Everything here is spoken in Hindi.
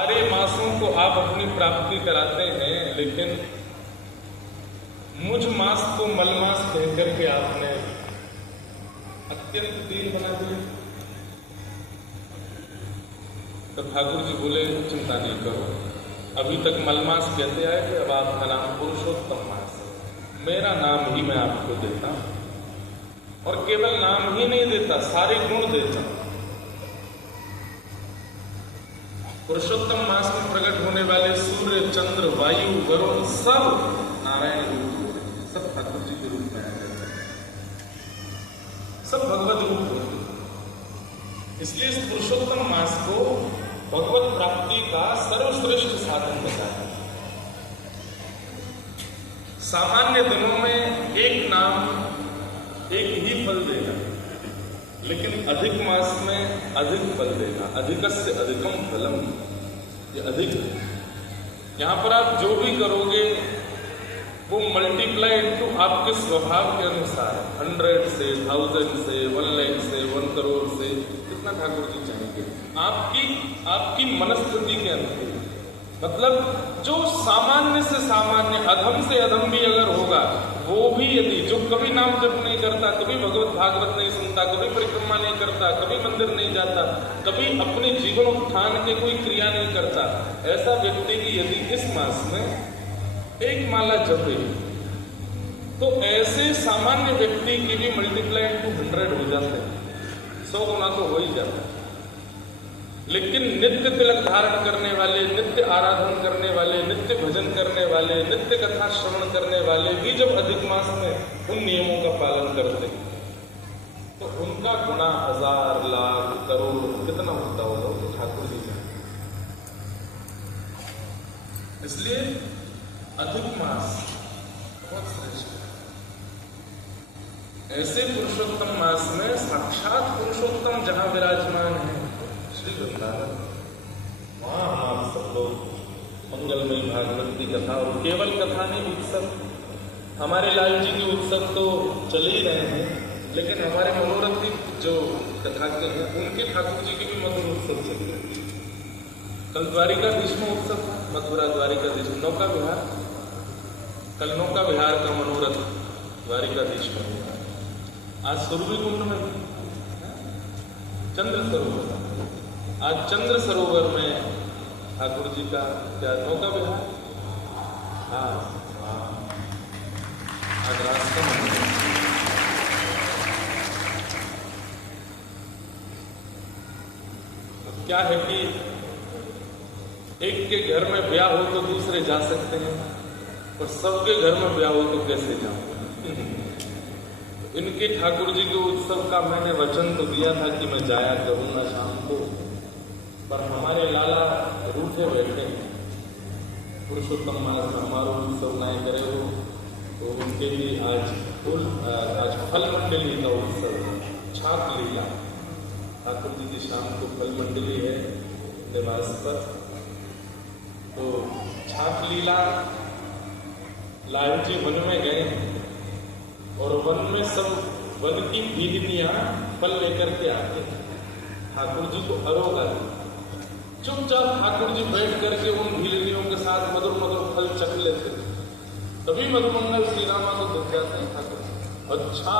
सारे मासों को आप अपनी प्राप्ति कराते हैं, लेकिन मुझ मास को मलमास कह करके आपने अत्यंत दीन बना दिया। तो ठाकुर जी बोले चिंता नहीं करो, अभी तक मलमास कहते आए थे, अब आपका नाम पुरुषोत्तम मास है। मेरा नाम ही मैं आपको देता हूं, और केवल नाम ही नहीं देता, सारे गुण देता हूं। पुरुषोत्तम मास में प्रकट होने वाले सूर्य, चंद्र, वायु, वरुण सब नारायण रूप, सब ठाकुर जी के रूप में आ जाते हैं, सब भगवत रूप होते हैं। इसलिए इस पुरुषोत्तम मास को भगवत प्राप्ति का सर्वश्रेष्ठ साधन बताया। सामान्य दिनों में एक नाम एक ही फल देगा, लेकिन अधिक मास में अधिक फल देगा। अधिकस्य अधिकम फलम, ये अधिक है। यहां पर आप जो भी करोगे वो मल्टीप्लाई इनटू आपके स्वभाव के अनुसार 100 से 1000 से 1 लाख से 1 करोड़ से कितना ठाकुर जी चाहेंगे, आपकी मनस्थिति के अनुसार। मतलब जो सामान्य से सामान्य, अधम से अधम भी अगर होगा, वो भी यदि जो कभी नाम जप नहीं करता, कभी भगवत भागवत नहीं सुनता, कभी परिक्रमा नहीं करता, कभी मंदिर नहीं जाता, कभी अपने जीवन उत्थान के कोई क्रिया नहीं करता, ऐसा व्यक्ति भी यदि इस मास में एक माला जपे, तो ऐसे सामान्य व्यक्ति की भी मल्टीप्लाई इनटू 100 हो जाते हैं, 100 गुना तो हो ही जाता है। लेकिन नित्य तिलक धारण करने वाले, नित्य आराधन करने वाले, नित्य भजन करने वाले, नित्य कथा श्रवण करने वाले भी जब अधिक मास में उन नियमों का पालन करते हैं, तो उनका गुना 1000 लाख करोड़ कितना होता होगा तो ठाकुर जी का। इसलिए अधिक मास बहुत श्रेष्ठ है। ऐसे पुरुषोत्तम मास में साक्षात पुरुषोत्तम जहां विराजमान है, श्री वृंदावन, वहां हम सब लोग मंगलमयी भागवत की कथा, और केवल कथा नहीं, उत्सव, हमारे लाल जी के उत्सव तो चल ही रहे हैं, लेकिन हमारे मनोरथ जो कथा के हैं उनके ठाकुर जी के भी मधुर उत्सव चल रहे हैं। कल द्वारिकाधीश में उत्सव था, मथुरा द्वारिकाधीश नौका विहार, कल नौका विहार का मनोरथ द्वारिकाधीश में हुआ। आज सुरभि कुंड में भी चंद्र सरोवर, आज चंद्र सरोवर में ठाकुर जी का क्या नौका विहार, आज रास्ता में। क्या है कि एक के घर में ब्याह हो तो दूसरे जा सकते हैं, और सबके घर में ब्याह हो तो कैसे जाओ। इनके ठाकुर जी के उत्सव का मैंने वचन तो दिया था कि मैं जाया करूंगा शाम को, पर हमारे लाला रूठे बैठे, पुरुषोत्तम मास में हमारा उत्सव नहीं करे हो, तो उनके लिए आज फल मंडली का उत्सव है, छाक लीला। ठाकुर जी की शाम को फल मंडली है निवास पर, तो छाक लीला, लाल जी वन में गए और वन में सब वन की भीगनियां फल लेकर के आते हैं, ठाकुर जी को अरोगा। चुपचाप ठाकुर जी बैठ करके उन भीलनियों के साथ मधुर मधुर फल चख लेते, तभी मधुमंगल श्री रामा को दिख जाते हैं ठाकुर। अच्छा